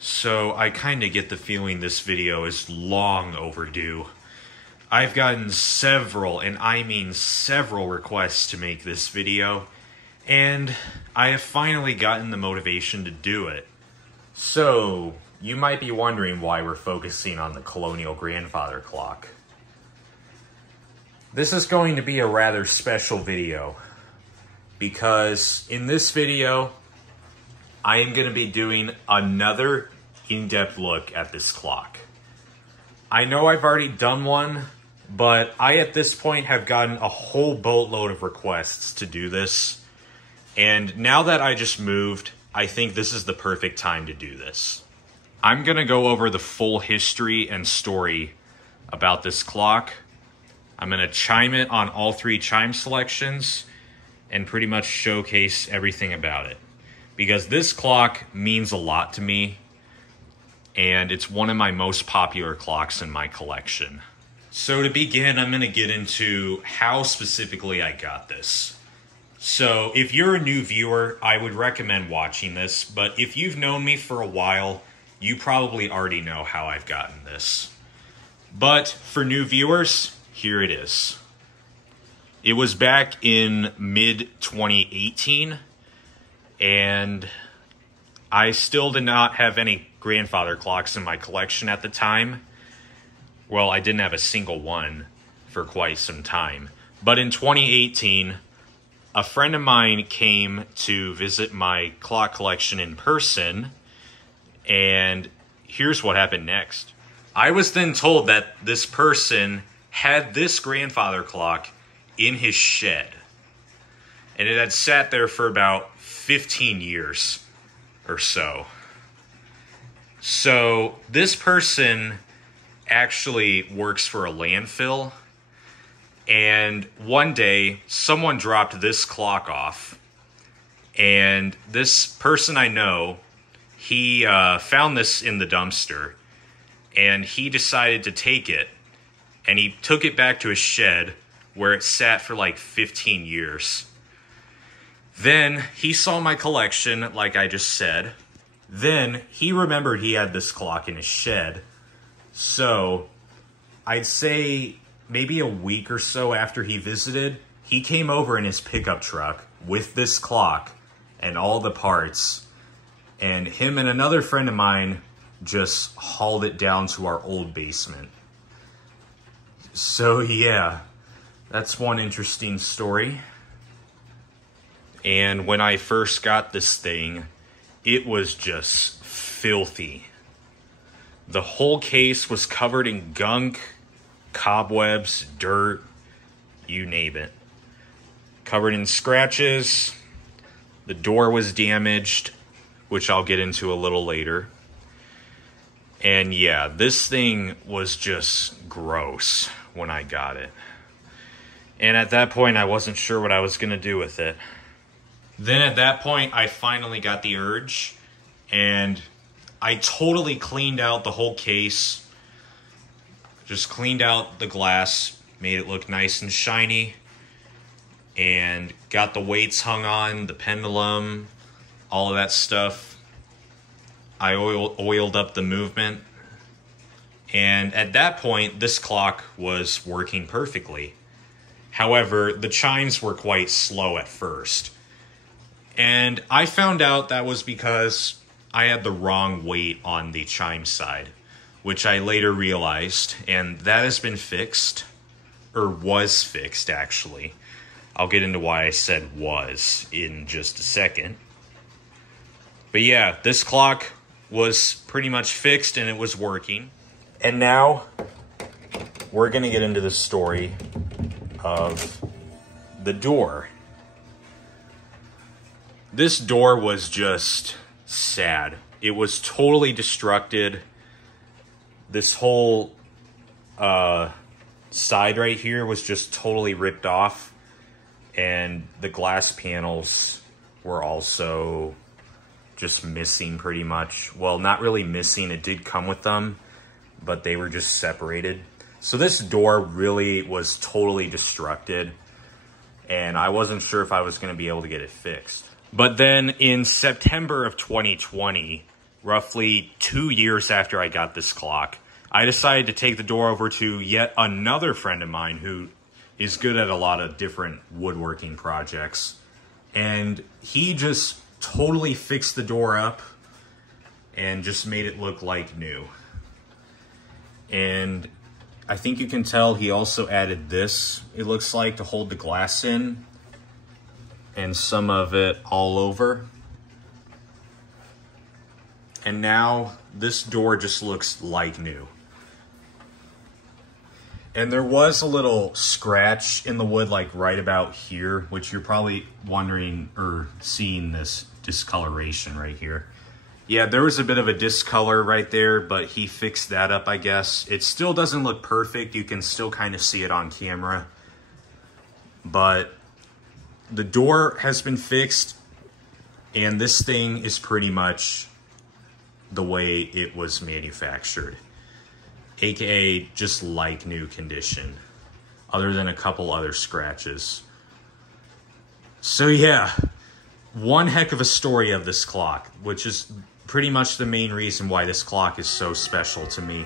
So I kind of get the feeling this video is long overdue. I've gotten several, and I mean several, requests to make this video, and I have finally gotten the motivation to do it. So, you might be wondering why we're focusing on the Colonial grandfather clock. This is going to be a rather special video, because in this video, I am going to be doing another in-depth look at this clock. I know I've already done one, but I at this point have gotten a whole boatload of requests to do this. And now that I just moved, I think this is the perfect time to do this. I'm going to go over the full history and story about this clock. I'm going to chime it on all three chime selections and pretty much showcase everything about it. Because this clock means a lot to me, and it's one of my most popular clocks in my collection. So to begin, I'm going to get into how specifically I got this. So if you're a new viewer, I would recommend watching this, but if you've known me for a while, you probably already know how I've gotten this. But for new viewers, here it is. It was back in mid-2018, and I still did not have any grandfather clocks in my collection at the time. Well, I didn't have a single one for quite some time. But in 2018, a friend of mine came to visit my clock collection in person, and here's what happened next. I was then told that this person had this grandfather clock in his shed, and it had sat there for about 15 years or so. So this person actually works for a landfill, and one day someone dropped this clock off, and this person I know, he found this in the dumpster, and he decided to take it, and he took it back to his shed where it sat for like 15 years. Then he saw my collection, like I just said. Then he remembered he had this clock in his shed. So I'd say maybe a week or so after he visited, he came over in his pickup truck with this clock and all the parts. And him and another friend of mine just hauled it down to our old basement. So yeah, that's one interesting story. And when I first got this thing, it was just filthy. The whole case was covered in gunk, cobwebs, dirt, you name it. Covered in scratches. The door was damaged, which I'll get into a little later. And yeah, this thing was just gross when I got it. And at that point, I wasn't sure what I was going to do with it. Then at that point, I finally got the urge, and I totally cleaned out the whole case. Just cleaned out the glass, made it look nice and shiny, and got the weights hung on, the pendulum, all of that stuff. I oiled up the movement, and at that point, this clock was working perfectly. However, the chimes were quite slow at first. And I found out that was because I had the wrong weight on the chime side, which I later realized, and that has been fixed, or was fixed actually. I'll get into why I said was in just a second. But yeah, this clock was pretty much fixed and it was working. And now we're gonna get into the story of the door. This door was just sad. It was totally destructed. This whole side right here was just totally ripped off, and the glass panels were also just missing pretty much. Well, not really missing, it did come with them, but they were just separated. So this door really was totally destructed, and I wasn't sure if I was going to be able to get it fixed. But then in September of 2020, roughly 2 years after I got this clock, I decided to take the door over to yet another friend of mine who is good at a lot of different woodworking projects. And he just totally fixed the door up and just made it look like new. And I think you can tell he also added this, it looks like, to hold the glass in, and some of it all over. And now this door just looks like new. And there was a little scratch in the wood, like right about here, which you're probably wondering or seeing this discoloration right here. Yeah, there was a bit of a discolor right there, but he fixed that up, I guess. It still doesn't look perfect. You can still kind of see it on camera. But the door has been fixed, and this thing is pretty much the way it was manufactured. AKA just like new condition, other than a couple other scratches. So yeah, one heck of a story of this clock, which is pretty much the main reason why this clock is so special to me.